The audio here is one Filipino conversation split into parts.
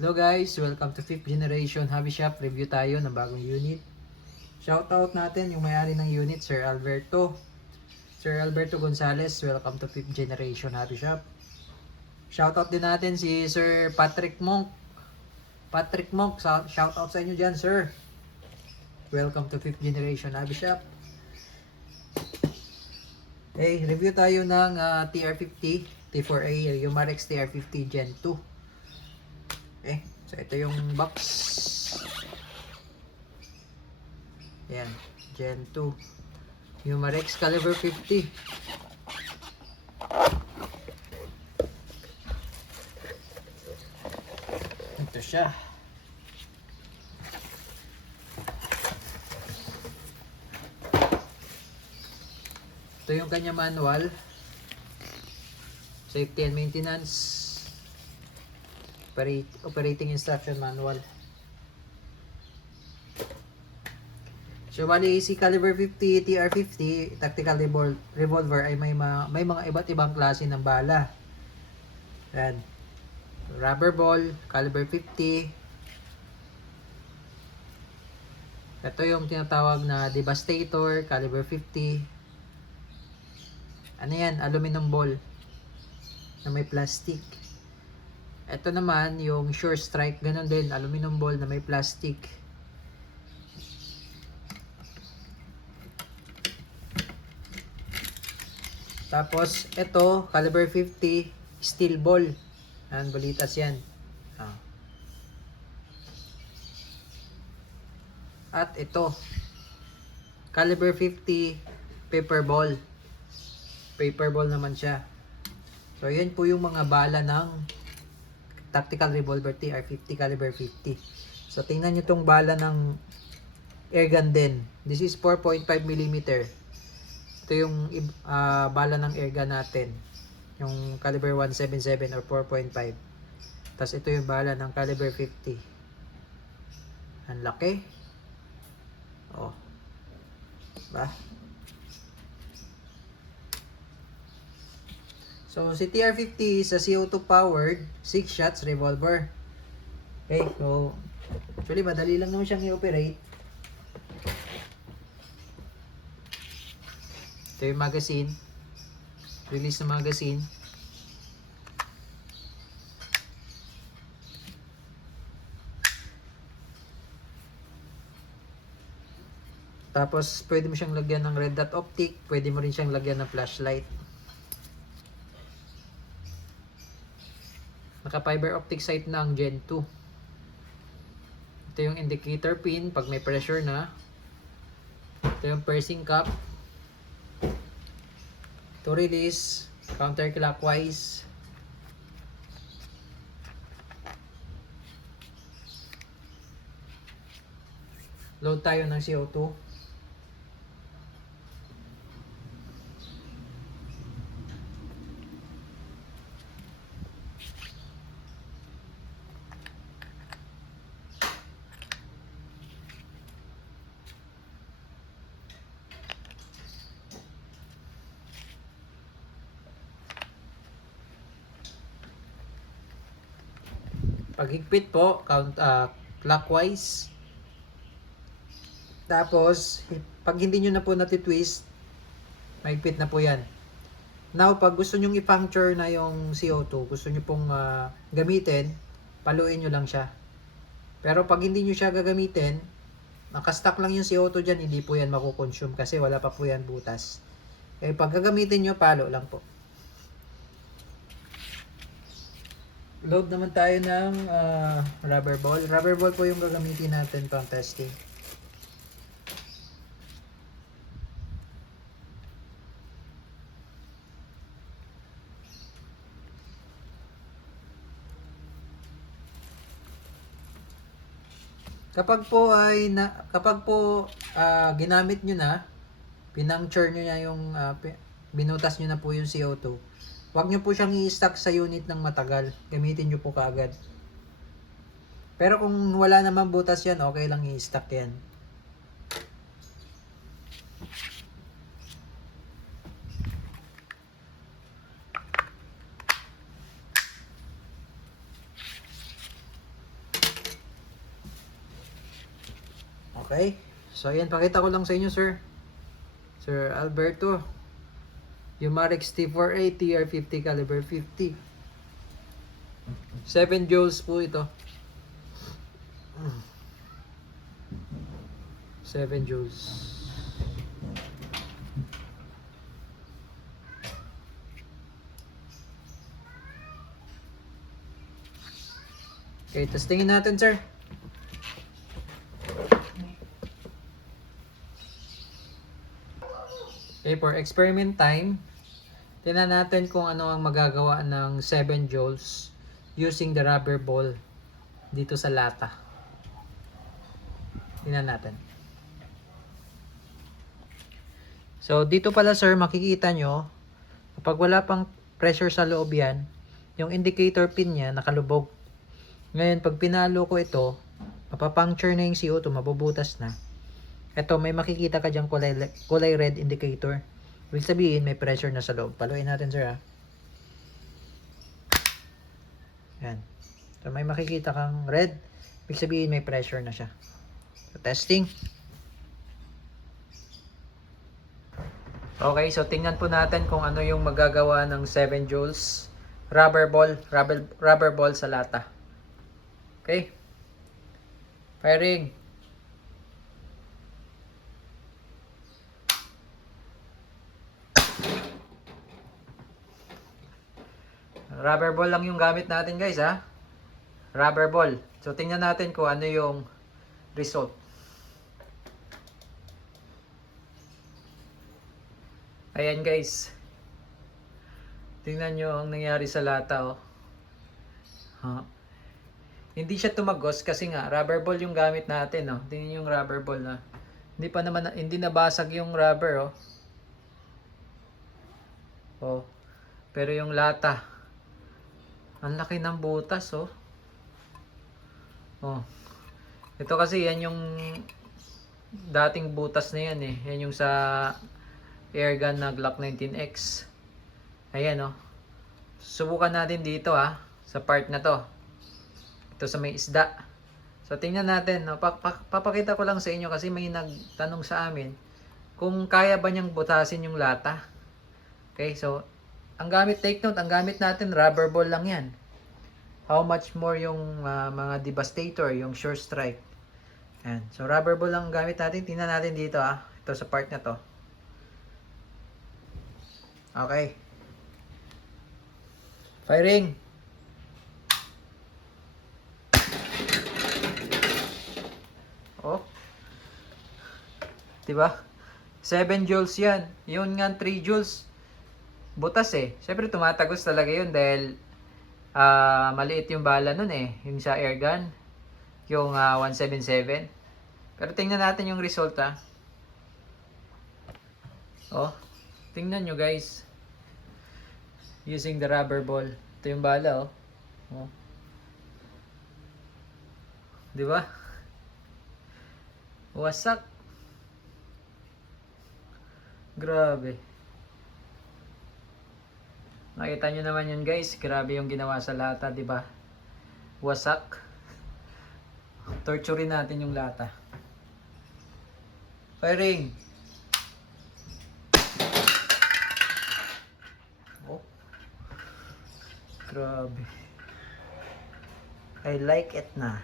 Hello guys, welcome to 5th generation hobby shop. Review tayo ng bagong unit. Shoutout natin yung may-ari ng unit, Sir Alberto. Sir Alberto Gonzales, welcome to 5th generation hobby shop. Shoutout din natin si Sir Patrick Monk. Patrick Monk, shoutout sa inyo dyan, sir. Welcome to 5th generation hobby shop. Okay, review tayo ng TR50 T4A Umarex TR50 Gen 2. Okay, so ito yung box. Yan, Gen 2 Umarex caliber 50. Ito siya. Ito yung kanya manual, safety and maintenance, operating instruction manual. So bali si caliber 50 TR50 tactical revolver ay may mga iba't ibang klase ng bala. Yan. Rubber ball, caliber 50. Ito yung tinatawag na Devastator, caliber 50. Ano yan? Aluminum ball na may plastic. Ito naman yung Sure Strike, ganun din, aluminum ball na may plastic. Tapos ito, caliber 50 steel ball. Yan, balitas yan. At ito, caliber 50 paper ball. Paper ball naman siya. So yan po yung mga bala ng tactical revolver TR50 caliber 50. So tingnan nyo tong bala ng airgun din. This is 4.5 mm. Ito yung bala ng airgun natin, yung caliber 177 or 4.5. Tapos ito yung bala ng caliber 50. Ang laki. Oh. Ba? So, si TR50 is a CO2 powered 6 shots revolver. Okay, so actually madali lang naman siyang i-operate. Ito yung magazine. Release ng magazine. Tapos pwede mo siyang lagyan ng red dot optic, pwede mo rin siyang lagyan ng flashlight. Naka fiber optic sight na ang Gen 2. Ito yung indicator pin pag may pressure na. Ito yung pursing cup. To release counterclockwise. Load tayo ng CO2. Paghigpit po, clockwise. Tapos, pag hindi nyo na po natitwist, mahigpit na po yan. Now, pag gusto nyo i-puncture na yung CO2, gusto nyo pong gamitin, paluin nyo lang siya. Pero pag hindi nyo siya gagamitin, nakastock lang yung CO2 dyan, hindi po yan makukonsume kasi wala pa po yan butas. Eh, pag gagamitin nyo, palo lang po. Load naman tayo ng rubber ball. Rubber ball po yung gagamitin natin pang testing. Kapag po ginamit nyo na, pinuncture nyo na yung binutas nyo na po yung CO2. Huwag nyo po siyang i-stack sa unit ng matagal. Gamitin nyo po kaagad. Pero kung wala naman butas yan, okay lang i-stack yan. Okay. So, ayan. Pakita ko lang sa inyo, sir. Sir Alberto. Umarex T4A TR50 caliber 50. 7 joules po ito. 7 joules. Okay, testingin natin, sir. Okay, for experiment time, tingnan natin kung ano ang magagawa ng 7 joules using the rubber ball dito sa lata. Tingnan natin. So, dito pala, sir, makikita nyo, kapag wala pang pressure sa loob yan, yung indicator pin niya nakalubog. Ngayon, pag pinalo ko ito, mapapuncture na yung CO2, mabubutas na. Ito, may makikita ka dyan kulay red indicator. Ibig sabihin, may pressure na sa loob. Paluin natin, sir, ha. Yan. So, may makikita kang red. Ibig sabihin, may pressure na siya. So, testing. Okay, so tingnan po natin kung ano yung magagawa ng 7 joules rubber ball sa lata. Okay. Firing. Rubber ball lang yung gamit natin, guys, ha. Rubber ball. So tingnan natin kung ano yung result. Ayan, guys. Tingnan nyo ang nangyari sa lata, oh. Hindi siya tumagos kasi nga rubber ball yung gamit natin, oh. Tingnan yung rubber ball na. Hindi nabasag yung rubber, oh. Oh. Pero yung lata, ang laki ng butas, oh. Oh. Ito kasi yan yung dating butas na yan, eh. Yan yung sa airgun na Glock 19X. Ayan, oh. Subukan natin dito, ha, sa part na to. Ito sa may isda. So tingnan natin, no? Papakita ko lang sa inyo kasi may nagtanong sa amin kung kaya ba niyang butasin yung lata. Okay, so take note, ang gamit natin rubber ball lang yan. How much more yung mga devastator, yung sure strike. Ayan. So rubber ball lang ang gamit natin. Tingnan natin dito, ha. Ito sa part na to. Okay. Firing. Oh. Diba? 7 joules yan. Yun nga 3 joules. Butas, eh. Siyempre tumatagos talaga yun dahil maliit yung bala nun, eh. Yung sa airgun. Yung 177. Pero tingnan natin yung result, ha. Oh. Tingnan nyo, guys. Using the rubber ball. Ito yung bala, oh. Oh. Diba? Wasak. Grabe. Nakita nyo naman yun, guys. Grabe yung ginawa sa lata, diba? Wasak. Torturein natin yung lata. Firing. Oh. Grabe. I like it na.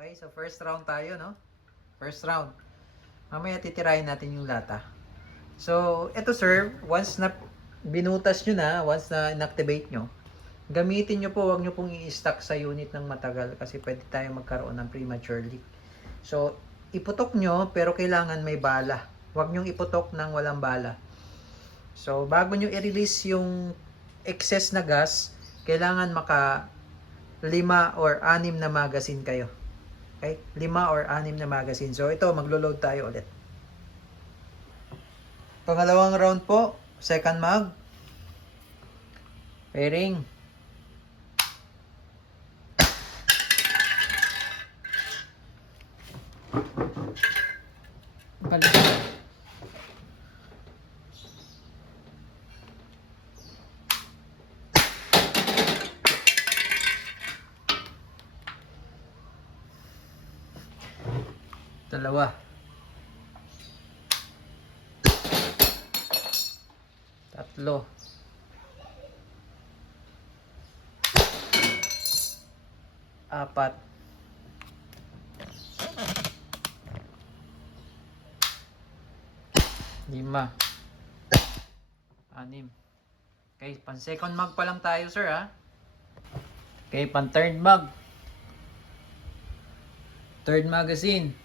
Okay, so first round tayo, no? First round. Mamaya titirahin natin yung lata. So, eto, sir, once na binutas nyo na, once na inactivate nyo, gamitin nyo po, huwag nyo pong i-stack sa unit ng matagal kasi pwede tayo magkaroon ng premature leak. So, iputok nyo pero kailangan may bala. Huwag nyo iputok ng walang bala. So, bago nyo i-release yung excess na gas, kailangan maka 5 or 6 na magazine kayo. Okay? 5 or 6 na magazine. So, ito, maglo-load tayo ulit. Pangalawang round po, second mag. Firing. Balik. Dalawa. Tatlo. Apat. Lima. Anim. Okay, pan second mag pa lang tayo, sir, ha? Okay, pan third mag. Third magazine.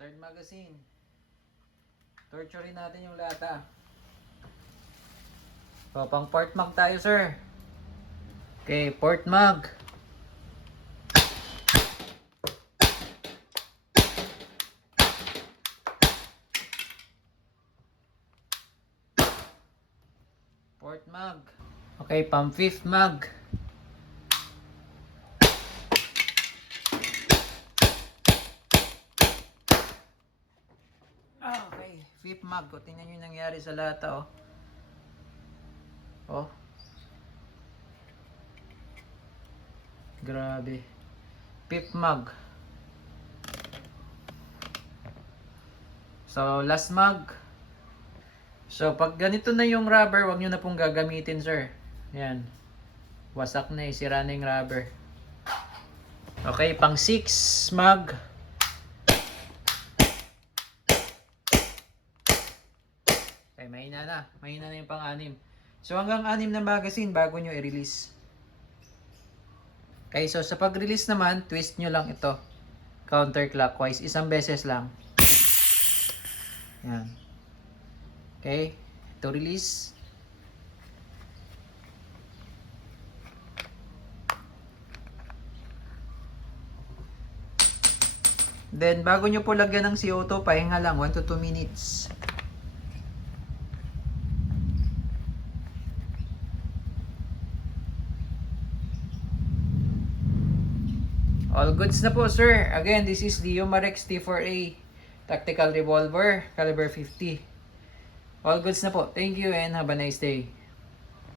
Third magazine. Torturein natin yung lata. So, pang fourth mag tayo, sir. Okay, fourth mag. Fourth mag. Okay, pang fifth mag. Okay, fifth mag. O, tingnan nyo yung nangyari sa lata, oh. Oh. Grabe. Fifth mag. So, last mag. So, pag ganito na yung rubber, wag nyo na pong gagamitin, sir. Yan. Wasak na, sira na yung rubber. Okay, pang 6 mag. Okay, mahina na. Mahina na yung pang 6. So, hanggang 6 na magazine bago nyo i-release. Okay, so sa pag-release naman, twist nyo lang ito. Counterclockwise. Isang beses lang. Yan. Okay, ito release. Then, bago nyo po lagyan ng CO2, pahinga lang 1 to 2 minutes. All goods na po, sir. Again, this is the Umarex T4A Tactical Revolver, caliber 50. All goods na po. Thank you and have a nice day.